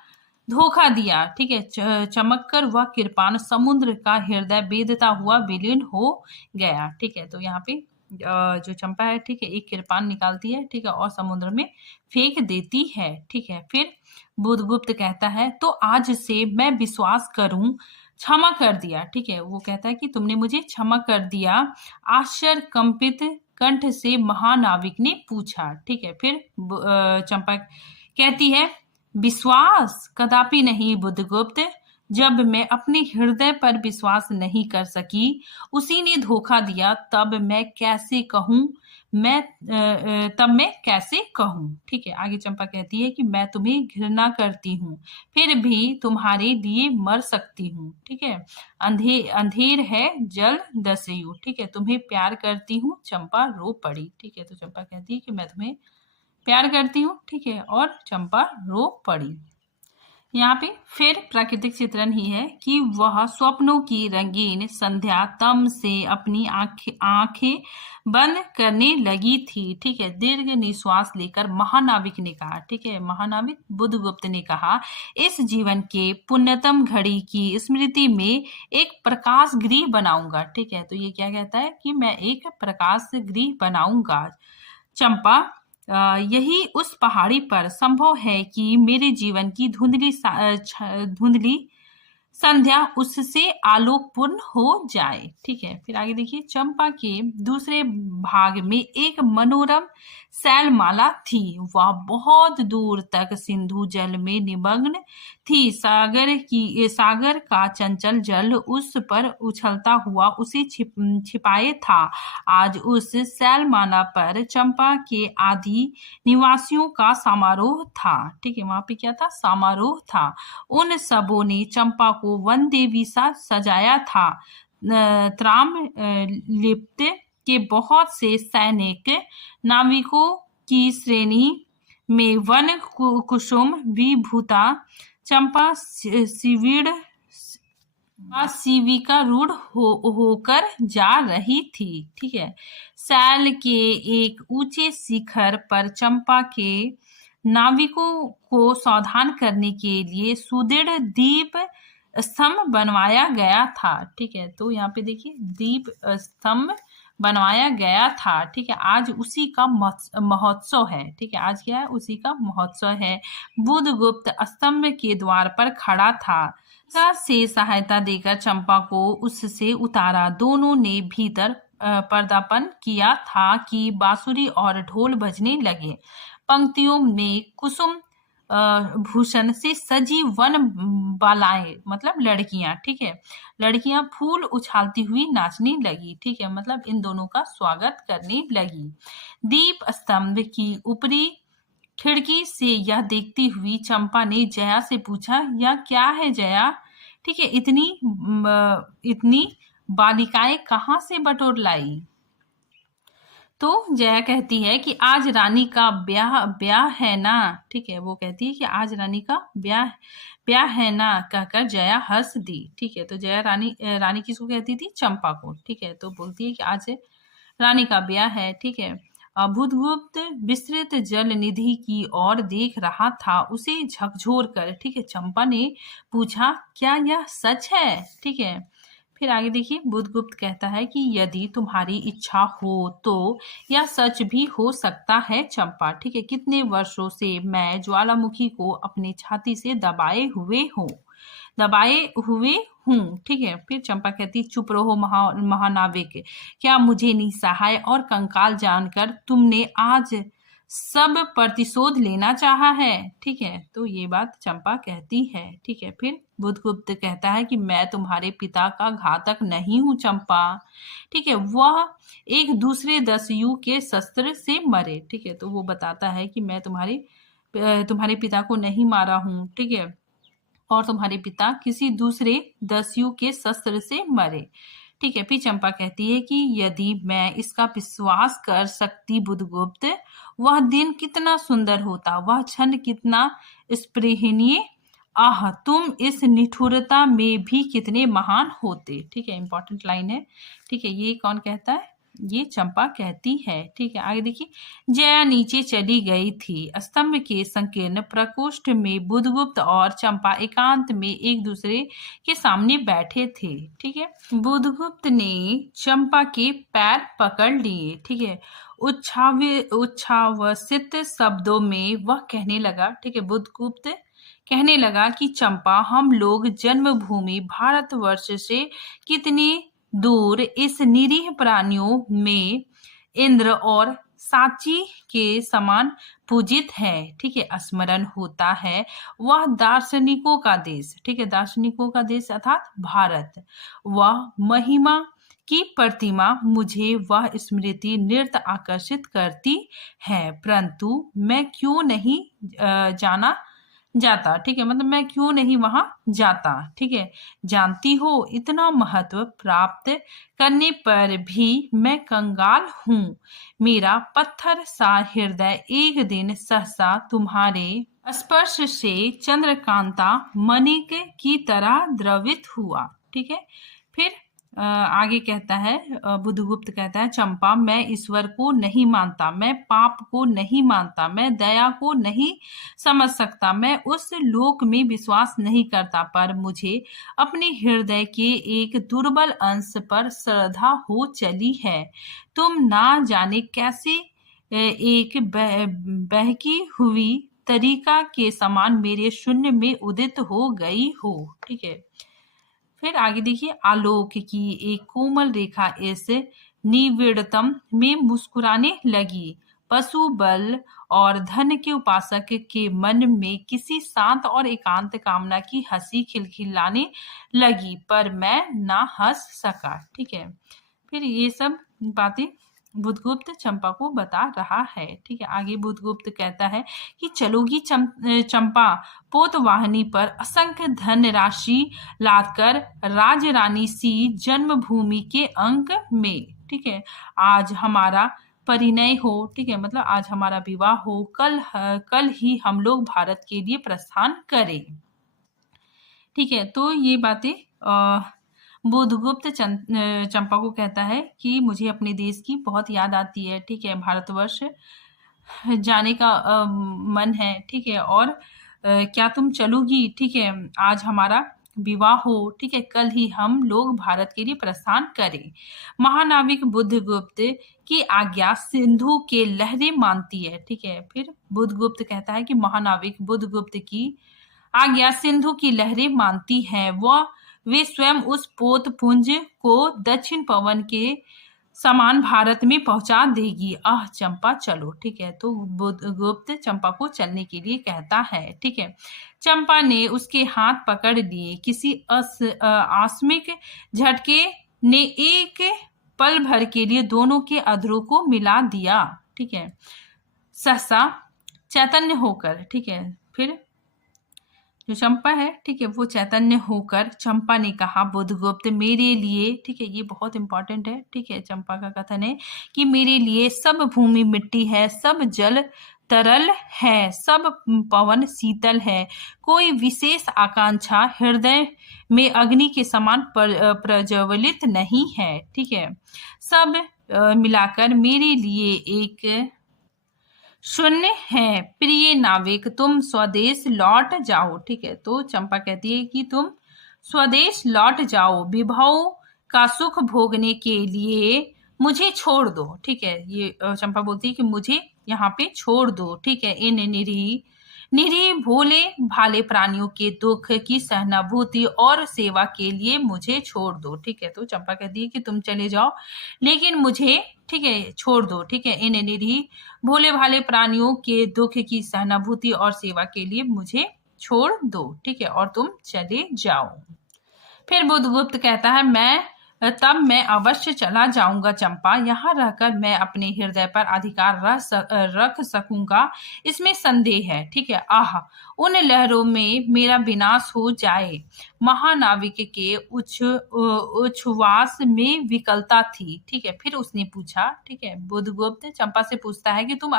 धोखा दिया। ठीक है, चमक कर वह कृपाण समुद्र का हृदय बेधता हुआ विलीन हो गया। ठीक है, तो यहाँ पे जो चंपा है, ठीक है, एक कृपाण निकालती है, ठीक है, और समुद्र में फेंक देती है। ठीक है, फिर बुधगुप्त कहता है, तो आज से मैं विश्वास करूं, क्षमा कर दिया। ठीक है, वो कहता है कि तुमने मुझे क्षमा कर दिया। आश्चर्य कंपित कंठ से महानाविक ने पूछा। ठीक है, फिर चंपा कहती है, विश्वास कदापि नहीं बुधगुप्त। जब मैं अपने हृदय पर विश्वास नहीं कर सकी, उसी ने धोखा दिया, तब मैं कैसे कहूं ठीक है, आगे चंपा कहती है कि मैं तुम्हें घृणा करती हूँ, फिर भी तुम्हारे लिए मर सकती हूँ। ठीक है, अंधेर है जल दस्यु। ठीक है, तुम्हें प्यार करती हूँ। चंपा रो पड़ी। ठीक है, तो चंपा कहती है कि मैं तुम्हें प्यार करती हूँ। ठीक है, और चंपा रो पड़ी। यहाँ पे फिर प्राकृतिक चित्रण ही है कि वह स्वप्नों की रंगीन संध्या तम से अपनी आंखें बंद करने लगी थी। ठीक है, दीर्घ निश्वास लेकर महानाविक ने कहा, ठीक है, महानाविक बुधगुप्त ने कहा, इस जीवन के पुण्यतम घड़ी की स्मृति में एक प्रकाश गृह बनाऊंगा। ठीक है, तो ये क्या कहता है कि मैं एक प्रकाश गृह बनाऊंगा। चंपा, यही उस पहाड़ी पर संभव है कि मेरे जीवन की धुंधली संध्या उससे आलोकपूर्ण हो जाए। ठीक है, फिर आगे देखिए, चंपा के दूसरे भाग में एक मनोरम शैलमाला थी। वह बहुत दूर तक सिंधु जल में निमग्न थी। सागर का चंचल जल उस पर उछलता हुआ उसे छिपाए था। आज उस शैलमाला पर चंपा के आदि निवासियों का समारोह था। ठीक है, वहां पे क्या था? समारोह था। उन सबों ने चंपा को वन देवी सा सजाया था। त्राम लिप्त के बहुत से सैनिक नाविकों की श्रेणी में वन कुसुम विभूता चंपा शिविका रूढ़ होकर जा रही थी। ठीक है, सैल के एक ऊंचे शिखर पर चंपा के नाविकों को सावधान करने के लिए सुदृढ़ दीप स्तंभ बनवाया गया था। ठीक है, तो यहाँ पे देखिए दीप स्तंभ बनवाया गया था। ठीक है, आज उसी का महोत्सव है। ठीक है, आज क्या है, उसी का महोत्सव है। बुधगुप्त स्तंभ के द्वार पर खड़ा था, से सहायता देकर चंपा को उससे उतारा। दोनों ने भीतर पर्दापण किया था कि बांसुरी और ढोल बजने लगे। पंक्तियों में कुसुम भूषण से सजी वन बालाएं, मतलब लड़कियां, ठीक है, लड़कियां फूल उछालती हुई नाचने लगी। ठीक है, मतलब इन दोनों का स्वागत करने लगी। दीप स्तंभ की ऊपरी खिड़की से यह देखती हुई चंपा ने जया से पूछा, यह क्या है जया? ठीक है, इतनी बालिकाएं कहाँ से बटोर लाई? तो जया कहती है कि आज रानी का ब्याह है ना। ठीक है, वो कहती है कि आज रानी का ब्याह है ना, कहकर जया हंस दी। ठीक है, तो जया रानी किसको कहती थी? चंपा को। ठीक है, तो बोलती है कि आज रानी का ब्याह है। ठीक है, बुधगुप्त विस्तृत जल निधि की ओर देख रहा था, उसे झकझोर कर। ठीक है, चंपा ने पूछा, क्या यह सच है? ठीक है, फिर आगे देखिए, बुधगुप्त कहता है कि यदि तुम्हारी इच्छा हो तो यह सच भी हो सकता है चंपा। ठीक है, कितने वर्षों से मैं ज्वालामुखी को अपनी छाती से दबाए हुए हूँ। ठीक है, फिर चंपा कहती, चुप रहो महानाविक, क्या मुझे निसहाय और कंकाल जानकर तुमने आज सब प्रतिशोध लेना चाहा है? ठीक है, तो ये बात चंपा कहती है। ठीक है, फिर बुधगुप्त कहता है कि मैं तुम्हारे पिता का घातक नहीं हूं चंपा। ठीक है, वह एक दूसरे दस्यु के शस्त्र से मरे। ठीक है, तो वो बताता है कि मैं तुम्हारे पिता को नहीं मारा हूं। ठीक है, और तुम्हारे पिता किसी दूसरे दस्यु के शस्त्र से मरे। ठीक है, फिर चंपा कहती है कि यदि मैं इसका विश्वास कर सकती बुधगुप्त, वह दिन कितना सुंदर होता, वह क्षण कितना स्पृहणीय, आह तुम इस निठुरता में भी कितने महान होते। ठीक है, इंपॉर्टेंट लाइन है। ठीक है, ये कौन कहता है? ये चंपा कहती है। ठीक है, आगे देखिए, जया नीचे चली गई थी। स्तंभ के संकीर्ण प्रकोष्ठ में बुधगुप्त और चंपा एकांत में एक दूसरे के सामने बैठे थे। ठीक है, बुधगुप्त ने चंपा के पैर पकड़ लिए। ठीक है, उच्छ्वासित शब्दों में वह कहने लगा। ठीक है, बुधगुप्त कहने लगा कि चंपा, हम लोग जन्मभूमि भारतवर्ष से कितने दूर इस निरीह प्राणियों में इंद्र और साची के समान पूजित है। ठीक है, स्मरण होता है वह दार्शनिकों का देश। ठीक है, दार्शनिकों का देश अर्थात भारत, वह महिमा की प्रतिमा, मुझे वह स्मृति नृत्य आकर्षित करती है, परंतु मैं क्यों नहीं जाता। ठीक है, मतलब मैं क्यों नहीं वहां जाता। ठीक है, जानती हो इतना महत्व प्राप्त करने पर भी मैं कंगाल हूँ। मेरा पत्थर सा हृदय एक दिन सहसा तुम्हारे स्पर्श से चंद्रकांता मणिक की तरह द्रवित हुआ। ठीक है, फिर आगे कहता है, बुधगुप्त कहता है, चंपा, मैं ईश्वर को नहीं मानता, मैं पाप को नहीं मानता, मैं दया को नहीं समझ सकता, मैं उस लोक में विश्वास नहीं करता, पर मुझे अपने हृदय के एक दुर्बल अंश पर श्रद्धा हो चली है। तुम ना जाने कैसे एक बहकी हुई तरीका के समान मेरे शून्य में उदित हो गई हो। ठीक है, फिर आगे देखिए, आलोक की एक कोमल रेखा इस निविड़तम में मुस्कुराने लगी। पशु बल और धन के उपासक के मन में किसी शांत और एकांत कामना की हंसी खिलखिलाने लगी, पर मैं ना हंस सका। ठीक है, फिर ये सब बातें बुधगुप्त चंपा को बता रहा है। ठीक है, आगे बुधगुप्त कहता है कि चलोगी चंपा, पोतवाहिनी पर असंख्य धन राशि लाकर राजरानी सी जन्मभूमि के अंक में। ठीक है, आज हमारा परिणय हो। ठीक है, मतलब आज हमारा विवाह हो, कल ही हम लोग भारत के लिए प्रस्थान करें। ठीक है, तो ये बातें बुधगुप्त चंपा को कहता है कि मुझे अपने देश की बहुत याद आती है, ठीक है, भारतवर्ष जाने का मन है, ठीक है, और क्या तुम चलोगी, ठीक है, आज हमारा विवाह हो, ठीक है, कल ही हम लोग भारत के लिए प्रस्थान करें। महानाविक बुधगुप्त की आज्ञा सिंधु के लहरें मानती है, ठीक है, फिर बुधगुप्त कहता है कि महानाविक बुधगुप्त की आज्ञा सिंधु की लहरें मानती हैं, वे स्वयं उस पोतपुंज को दक्षिण पवन के समान भारत में पहुंचा देगी। आह चंपा चलो, ठीक है, तो बुधगुप्त चंपा को चलने के लिए कहता है, ठीक है। चंपा ने उसके हाथ पकड़ लिए। किसी आकस्मिक झटके ने एक पल भर के लिए दोनों के अधरों को मिला दिया, ठीक है, सहसा चैतन्य होकर, ठीक है, फिर जो चंपा है, ठीक है, वो चैतन्य होकर चंपा ने कहा, बुधगुप्त मेरे लिए, ठीक है, ये बहुत इंपॉर्टेंट है, ठीक है, चंपा का कथन है कि मेरे लिए सब भूमि मिट्टी है, सब जल तरल है, सब पवन शीतल है, कोई विशेष आकांक्षा हृदय में अग्नि के समान प्रज्वलित नहीं है, ठीक है, सब मिलाकर मेरे लिए एक शून्य है। प्रिय नाविक तुम स्वदेश लौट जाओ, ठीक है, तो चंपा कहती है कि तुम स्वदेश लौट जाओ, विभव का सुख भोगने के लिए मुझे छोड़ दो, ठीक है, ये चंपा बोलती है कि मुझे यहाँ पे छोड़ दो, ठीक है, इन निरीह भोले भाले प्राणियों के दुख की सहानुभूति और सेवा के लिए मुझे छोड़ दो, ठीक है, तो चंपा कहती है कि तुम चले जाओ लेकिन मुझे, ठीक है, छोड़ दो, ठीक है, इन निरीह भोले भाले प्राणियों के दुख की सहानुभूति और सेवा के लिए मुझे छोड़ दो, ठीक है, और तुम चले जाओ। फिर बुधगुप्त कहता है तब मैं अवश्य चला जाऊंगा चंपा, यहाँ रहकर मैं अपने हृदय पर अधिकार रख सकूंगा, इसमें संदेह है, ठीक है। आह उन लहरों में मेरा विनाश हो जाए। महानाविक के उच्छ्वास में विकलता थी, ठीक है, फिर उसने पूछा, ठीक है, बुधगुप्त चंपा से पूछता है कि तुम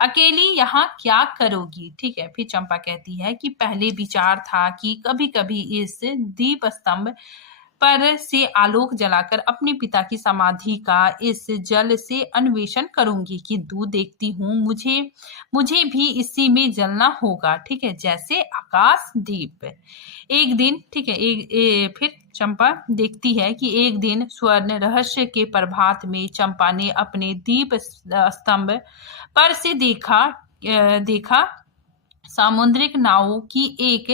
अकेली यहाँ क्या करोगी, ठीक है, फिर चंपा कहती है कि पहले विचार था कि कभी कभी इस दीप स्तंभ पर से आलोक जलाकर अपने पिता की समाधि का इस जल से अन्वेषण करूंगी, किंतु देखती हूँ मुझे भी इसी में जलना होगा, ठीक है, जैसे आकाश दीप। एक दिन, ठीक है, फिर चंपा देखती है कि एक दिन स्वर्ण रहस्य के प्रभात में चंपा ने अपने दीप स्तंभ पर से देखा सामुद्रिक नावों की एक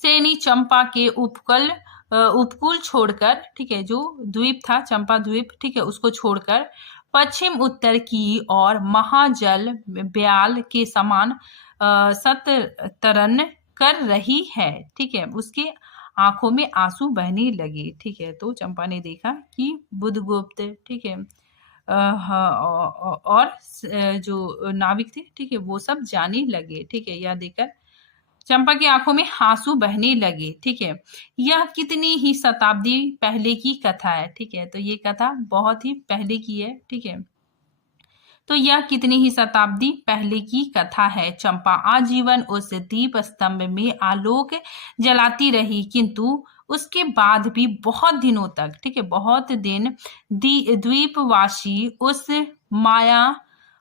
श्रेणी चंपा के उपकूल छोड़कर, ठीक है, जो द्वीप था चंपा द्वीप, ठीक है, उसको छोड़कर पश्चिम उत्तर की और महाजल ब्याल के समान सतरन कर रही है, ठीक है, उसके आंखों में आंसू बहने लगे, ठीक है, तो चंपा ने देखा कि बुधगुप्त, ठीक है, और जो नाविक थे, ठीक है, वो सब जाने लगे, ठीक है, यह देखकर चंपा की आंखों में आंसू बहने लगे, ठीक है। यह कितनी ही शताब्दी पहले की कथा है, ठीक है, तो ये कथा बहुत ही पहले की है, ठीक है, तो यह कितनी ही शताब्दी पहले की कथा है। चंपा आजीवन उस दीप स्तंभ में आलोक जलाती रही, किंतु उसके बाद भी बहुत दिनों तक, ठीक है, बहुत दिन द्वीपवासी उस माया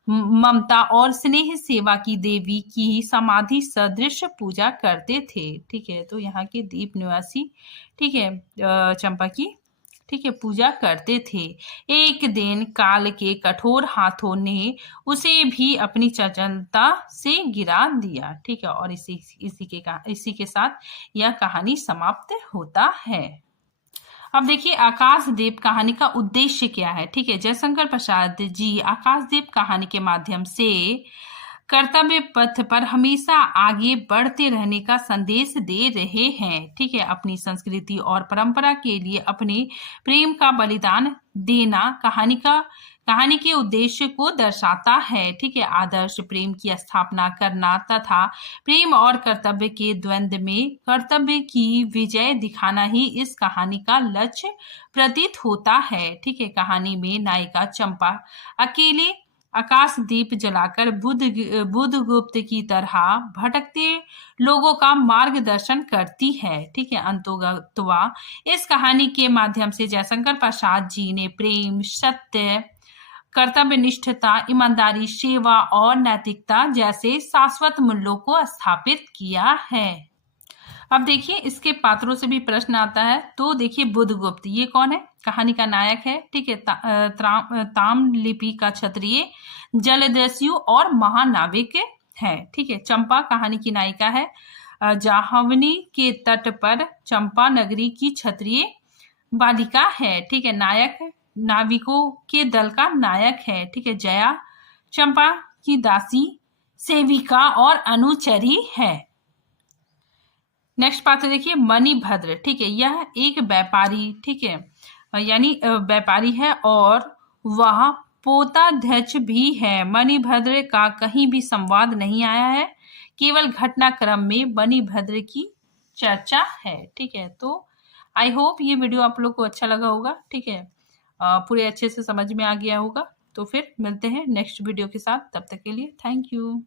ममता और स्नेह सेवा की देवी की समाधि सदृश पूजा करते थे, ठीक है, तो यहाँ के द्वीप निवासी, ठीक है, चंपा की, ठीक है, पूजा करते थे। एक दिन काल के कठोर हाथों ने उसे भी अपनी चंचलता से गिरा दिया, ठीक है, और इसी के साथ यह कहानी समाप्त होता है। अब देखिए आकाशदीप कहानी का उद्देश्य क्या है, ठीक है, जयशंकर प्रसाद जी आकाशदीप कहानी के माध्यम से कर्तव्य पथ पर हमेशा आगे बढ़ते रहने का संदेश दे रहे हैं, ठीक है, अपनी संस्कृति और परंपरा के लिए अपने प्रेम का बलिदान देना कहानी के उद्देश्य को दर्शाता है, ठीक है, आदर्श प्रेम की स्थापना करना तथा प्रेम और कर्तव्य के द्वंद्व में कर्तव्य की विजय दिखाना ही इस कहानी का लक्ष्य प्रतीत होता है, ठीक है। कहानी में नायिका चंपा अकेले आकाश दीप जलाकर बुधगुप्त की तरह भटकते लोगों का मार्गदर्शन करती है। ठीक है, अंतोगत्वा इस कहानी के माध्यम से जयशंकर प्रसाद जी ने प्रेम, सत्य, कर्तव्यनिष्ठता, ईमानदारी, सेवा और नैतिकता जैसे शाश्वत मूल्यों को स्थापित किया है। अब देखिए इसके पात्रों से भी प्रश्न आता है। तो देखिए बुधगुप्त ये कौन है? कहानी का नायक है। ठीक है, ताम लिपि का क्षत्रिय, जलदस्यु और महानाविक है। ठीक है, चंपा कहानी की नायिका है। जाह्नवी के तट पर चंपा नगरी की क्षत्रिय बालिका है। ठीक है, नायक नाविकों के दल का नायक है। ठीक है, जया चंपा की दासी, सेविका और अनुचरी है। नेक्स्ट पात्र देखिए मणिभद्र। ठीक है, यह एक व्यापारी, ठीक है, यानी व्यापारी है और वह पोताध्यक्ष भी है। मणिभद्र का कहीं भी संवाद नहीं आया है, केवल घटनाक्रम में मणिभद्र की चर्चा है। ठीक है, तो आई होप ये वीडियो आप लोग को अच्छा लगा होगा। ठीक है, पूरे अच्छे से समझ में आ गया होगा। तो फिर मिलते हैं नेक्स्ट वीडियो के साथ, तब तक के लिए थैंक यू।